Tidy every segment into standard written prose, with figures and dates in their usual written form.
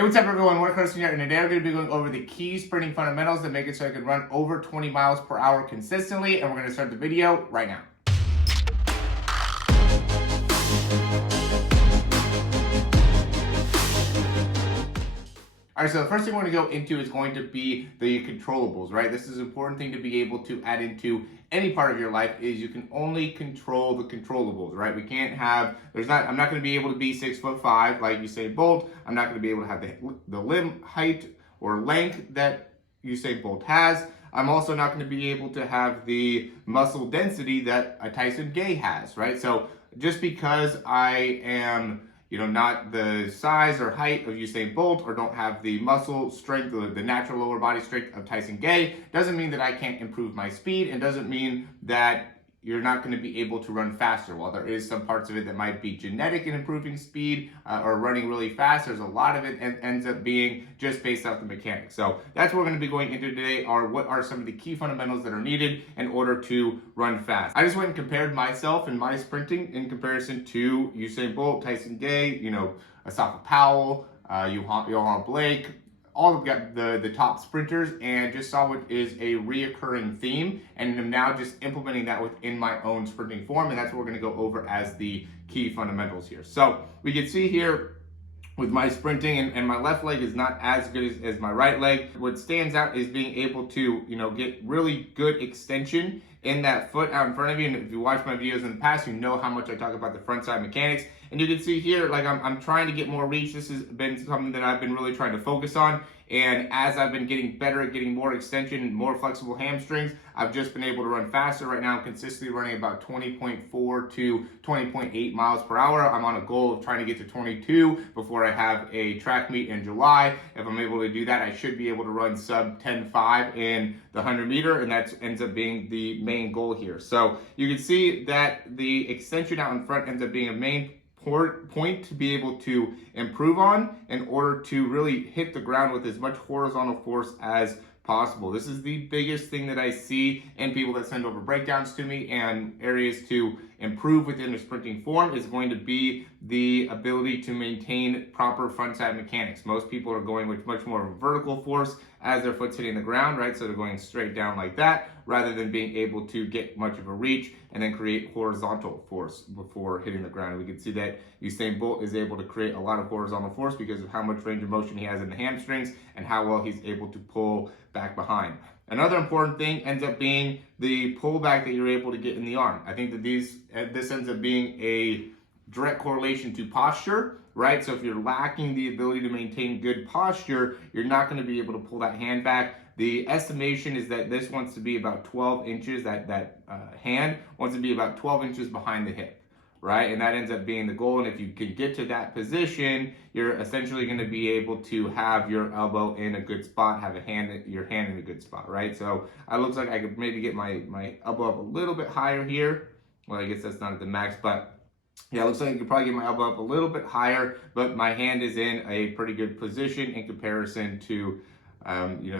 Hey, what's up everyone? Morey Croson here, and today we're going to be going over the key sprinting fundamentals that make it so I can run over 20 miles per hour consistently, and we're going to start the video right now. All right, so the first thing we're going to go into is going to be the controllables, right? This is an important thing to be able to add into any part of your life is you can only control the controllables, right? We can't have, I'm not going to be able to be 6'5" like Usain Bolt. I'm not going to be able to have the limb height or length that Usain Bolt has. I'm also not going to be able to have the muscle density that a Tyson Gay has, right? So just because I am not the size or height of Usain Bolt or don't have the muscle strength or the natural lower body strength of Tyson Gay, doesn't mean that I can't improve my speed, and doesn't mean that you're not going to be able to run faster. While there is some parts of it that might be genetic in improving speed or running really fast, there's a lot of it ends up being just based off the mechanics. So that's what we're going to be going into today, are what are some of the key fundamentals that are needed in order to run fast. I just went and compared myself and my sprinting in comparison to Usain Bolt, Tyson Gay, Asafa Powell, Johan Blake, all of the top sprinters, and just saw what is a reoccurring theme, and am now just implementing that within my own sprinting form, and that's what we're going to go over as the key fundamentals here. So we can see here with my sprinting, and my left leg is not as good as my right leg. What stands out is being able to get really good extension in that foot out in front of you. And if you watch my videos in the past, you know how much I talk about the front side mechanics. And you can see here, like I'm trying to get more reach. This has been something that I've been really trying to focus on. And as I've been getting better at getting more extension, more flexible hamstrings, I've just been able to run faster. Right now, I'm consistently running about 20.4 to 20.8 miles per hour. I'm on a goal of trying to get to 22 before I have a track meet in July. If I'm able to do that, I should be able to run sub 10.5 in the 100 meter, and that ends up being the main goal here. So you can see that the extension out in front ends up being a main point to be able to improve on in order to really hit the ground with as much horizontal force as possible. This is the biggest thing that I see in people that send over breakdowns to me, and areas to improve within the sprinting form is going to be the ability to maintain proper front side mechanics. Most people are going with much more of a vertical force as their foot's hitting the ground, right? So they're going straight down like that, rather than being able to get much of a reach and then create horizontal force before hitting the ground. We can see that Usain Bolt is able to create a lot of horizontal force because of how much range of motion he has in the hamstrings and how well he's able to pull back behind. Another important thing ends up being the pullback that you're able to get in the arm. I think that this ends up being a direct correlation to posture, right? So if you're lacking the ability to maintain good posture, you're not going to be able to pull that hand back. The estimation is that this wants to be about 12 inches, that hand wants to be about 12 inches behind the hip, right? And that ends up being the goal. And if you can get to that position, you're essentially going to be able to have your elbow in a good spot, have your hand in a good spot, right? So it looks like I could maybe get my elbow up a little bit higher here. Well, I guess that's not at the max, but yeah, it looks like I could probably get my elbow up a little bit higher, but my hand is in a pretty good position in comparison to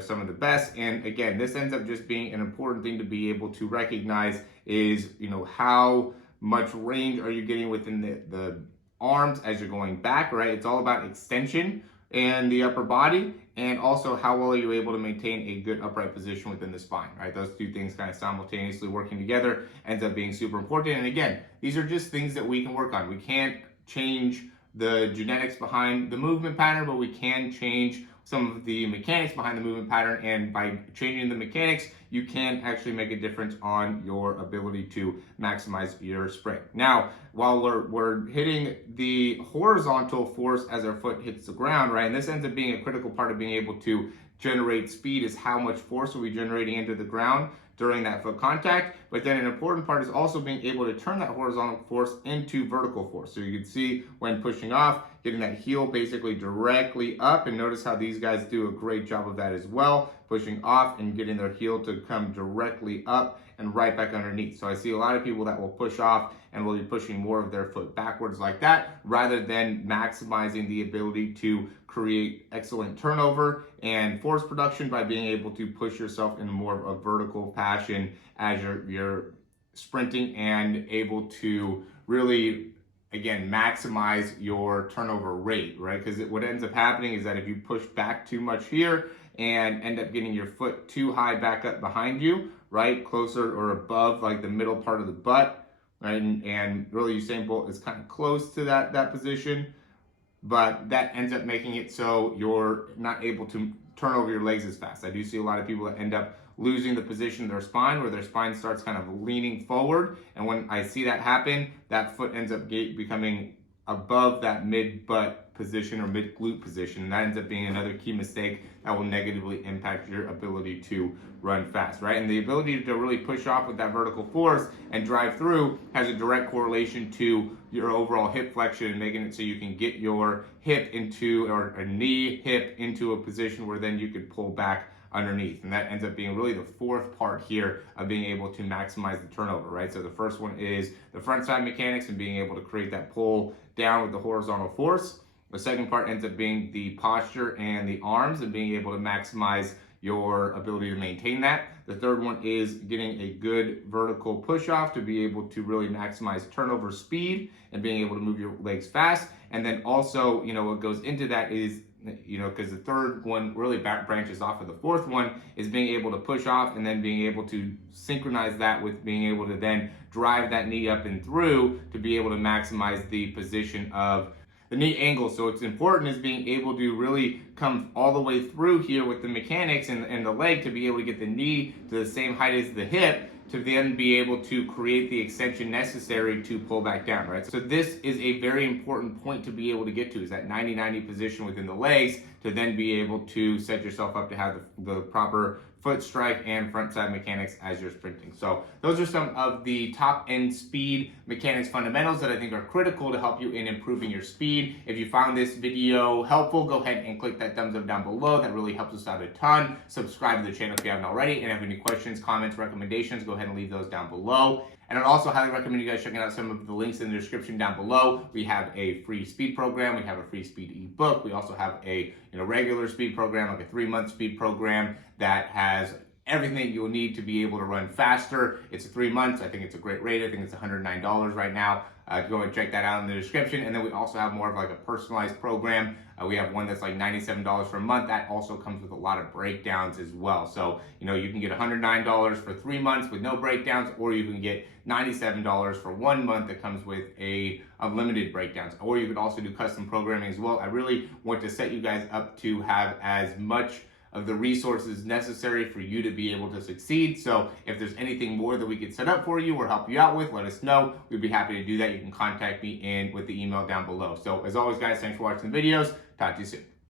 some of the best. And again, this ends up just being an important thing to be able to recognize is, how much range are you getting within the arms as you're going back, right? It's all about extension and the upper body, and also how well are you able to maintain a good upright position within the spine, right? Those two things kind of simultaneously working together ends up being super important. And again, these are just things that we can work on. We can't change the genetics behind the movement pattern, but we can change some of the mechanics behind the movement pattern, and by changing the mechanics, you can actually make a difference on your ability to maximize your sprint. Now, while we're hitting the horizontal force as our foot hits the ground, right, and this ends up being a critical part of being able to generate speed, is how much force are we generating into the ground during that foot contact. But then an important part is also being able to turn that horizontal force into vertical force. So you can see when pushing off, getting that heel basically directly up, and notice how these guys do a great job of that as well, pushing off and getting their heel to come directly up and right back underneath. So I see a lot of people that will push off and will be pushing more of their foot backwards like that, rather than maximizing the ability to create excellent turnover and force production by being able to push yourself in more of a vertical fashion as you're sprinting, and able to really again, maximize your turnover rate, right? Because what ends up happening is that if you push back too much here and end up getting your foot too high back up behind you, right, closer or above like the middle part of the butt, right, and really Usain Bolt is kind of close to that position, but that ends up making it so you're not able to turn over your legs as fast. I do see a lot of people that end up losing the position of their spine, where their spine starts kind of leaning forward, and when I see that happen, that foot ends up becoming above that mid-butt position or mid-glute position, and that ends up being another key mistake that will negatively impact your ability to run fast, right? And the ability to really push off with that vertical force and drive through has a direct correlation to your overall hip flexion and making it so you can get your hip into, or a knee hip into a position where then you could pull back underneath. And that ends up being really the fourth part here of being able to maximize the turnover, right? So the first one is the front side mechanics and being able to create that pull down with the horizontal force. The second part ends up being the posture and the arms and being able to maximize your ability to maintain that. The third one is getting a good vertical push off to be able to really maximize turnover speed and being able to move your legs fast. And then also, what goes into that is, because the third one really branches off of the fourth one, is being able to push off and then being able to synchronize that with being able to then drive that knee up and through to be able to maximize the position of the knee angle. So it's important is being able to really come all the way through here with the mechanics and the leg to be able to get the knee to the same height as the hip to then be able to create the extension necessary to pull back down, right? So this is a very important point to be able to get to, is that 90-90 position within the legs to then be able to set yourself up to have the proper foot strike and front side mechanics as you're sprinting. So those are some of the top end speed mechanics fundamentals that I think are critical to help you in improving your speed. If you found this video helpful, go ahead and click that thumbs up down below. That really helps us out a ton. Subscribe to the channel if you haven't already, and have any questions, comments, recommendations, go ahead and leave those down below. And I'd also highly recommend you guys checking out some of the links in the description down below. We have a free speed program. We have a free speed ebook. We also have a regular speed program, like a 3-month speed program that has everything you'll need to be able to run faster. It's 3 months. I think it's a great rate. I think it's $109 right now. Go and check that out in the description. And then we also have more of like a personalized program. We have one that's like $97 for a month. That also comes with a lot of breakdowns as well. So, you can get $109 for 3 months with no breakdowns, or you can get $97 for 1 month that comes with a unlimited breakdowns, or you could also do custom programming as well. I really want to set you guys up to have as much of the resources necessary for you to be able to succeed. So if there's anything more that we could set up for you or help you out with, let us know. We'd be happy to do that. You can contact me with the email down below. So as always, guys, thanks for watching the videos. Talk to you soon.